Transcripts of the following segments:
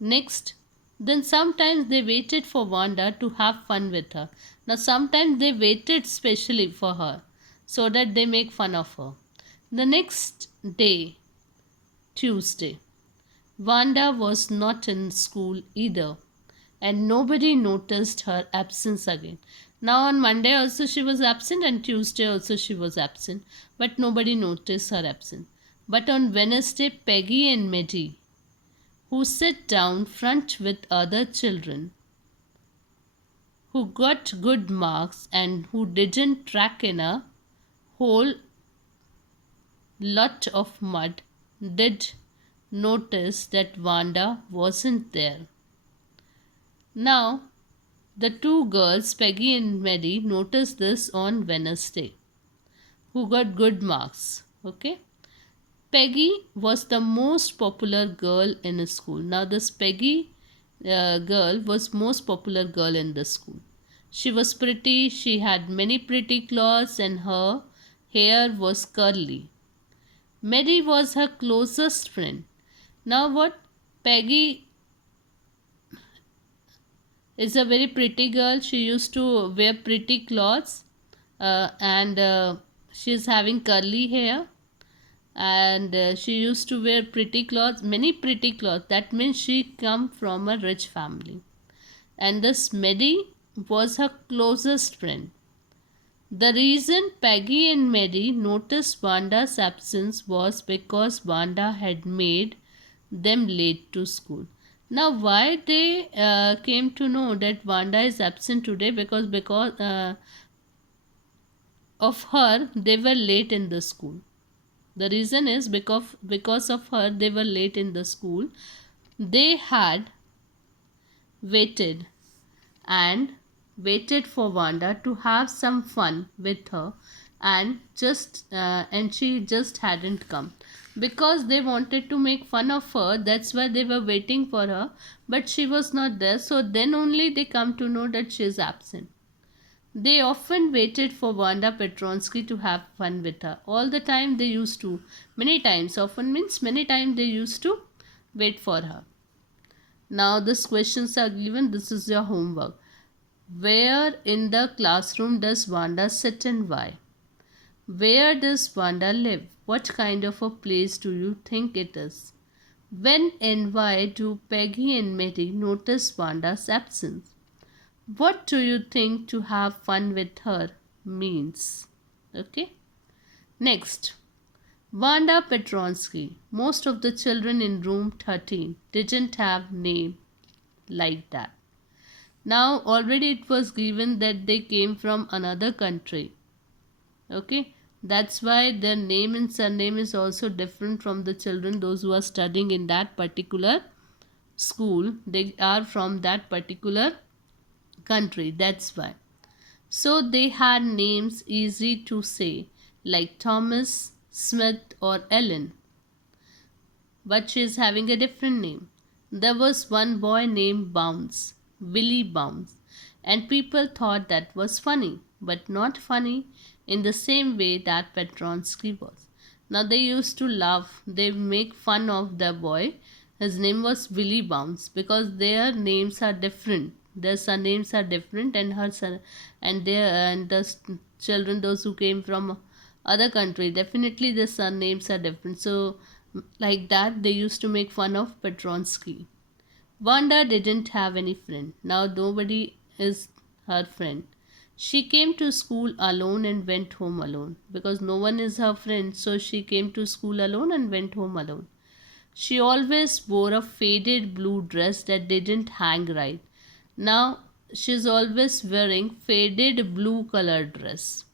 Next, then sometimes they waited for Wanda to have fun with her. Now, sometimes they waited specially for her so that they make fun of her. The next day, Tuesday, Wanda was not in school either, and nobody noticed her absence again. Now, on Monday also she was absent, and Tuesday also she was absent, but nobody noticed her absence. But on Wednesday, Peggy and Maddie, who sat down front with other children, who got good marks and who didn't track in a whole lot of mud, did notice that Wanda wasn't there. Now, the two girls, Peggy and Maddie, noticed this on Wednesday, who got good marks. Okay. Peggy was the most popular girl in the school. Now, this Peggy girl was most popular girl in the school. She was pretty, she had many pretty clothes, and her hair was curly. Mary was her closest friend. Now, what? Peggy is a very pretty girl. She used to wear pretty clothes, and she is having curly hair, and she used to wear pretty clothes, many pretty clothes. That means she come from a rich family. And this Maddie was her closest friend. The reason Peggy and Mary noticed Wanda's absence was because Wanda had made them late to school. Now, why they came to know that Wanda is absent today? Because of her they were late in the school. The reason is because of her they were late in the school. They had waited and waited for Wanda to have some fun with her, and she just hadn't come because they wanted to make fun of her. That's why they were waiting for her, but she was not there. So then only they come to know that she is absent. They often waited for Wanda Petronsky to have fun with her. All the time they used to. Many times. Often means many times they used to wait for her. Now these questions are given. This is your homework. Where in the classroom does Wanda sit and why? Where does Wanda live? What kind of a place do you think it is? When and why do Peggy and Mary notice Wanda's absence? What do you think to have fun with her means? Okay. Next, Wanda Petronsky. Most of the children in room 13 didn't have name like that. Now already it was given that they came from another country. Okay. That's why their name and surname is also different from the children, those who are studying in that particular school. They are from that particular country. That's why. So they had names easy to say, like Thomas, Smith, or Ellen. But she is having a different name. There was one boy named Bounce, Willie Bounce, and people thought that was funny, but not funny in the same way that Petronsky was. Now they used to laugh, they make fun of the boy. His name was Willie Bounce because their names are different. Their surnames are different, and her son and their and the children, those who came from other country, definitely the surnames are different. So like that they used to make fun of Petronsky. Wanda didn't have any friend. Now nobody is her friend. She came to school alone and went home alone because no one is her friend. So she came to school alone and went home alone. She always wore a faded blue dress that didn't hang right. Now she's always wearing faded blue colored dress.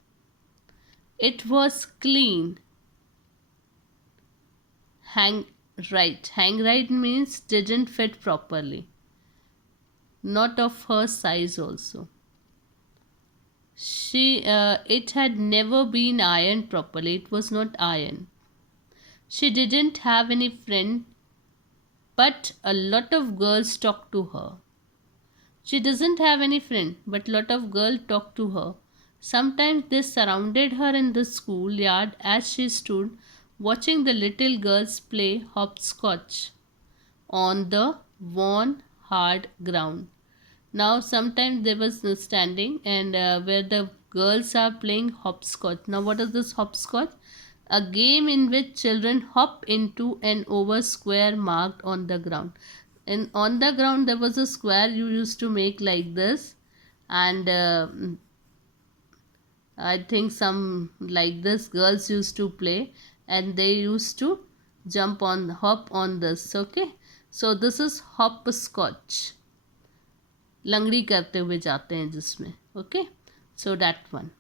It was clean. Hang right. Hang right means didn't fit properly. Not of her size also. It had never been ironed properly. It was not ironed. She didn't have any friend, but a lot of girls talked to her. She doesn't have any friend, but lot of girls talked to her. Sometimes they surrounded her in the schoolyard as she stood watching the little girls play hopscotch on the worn hard ground. Now, sometimes they was standing and where the girls are playing hopscotch. Now, what is this hopscotch? A game in which children hop into an over square marked on the ground. And on the ground, there was a square you used to make like this, and I think some like this girls used to play, and they used to hop on this. Okay, so this is hopscotch. लंगड़ी करते हुए जाते हैं जिसमें. Okay, so that one.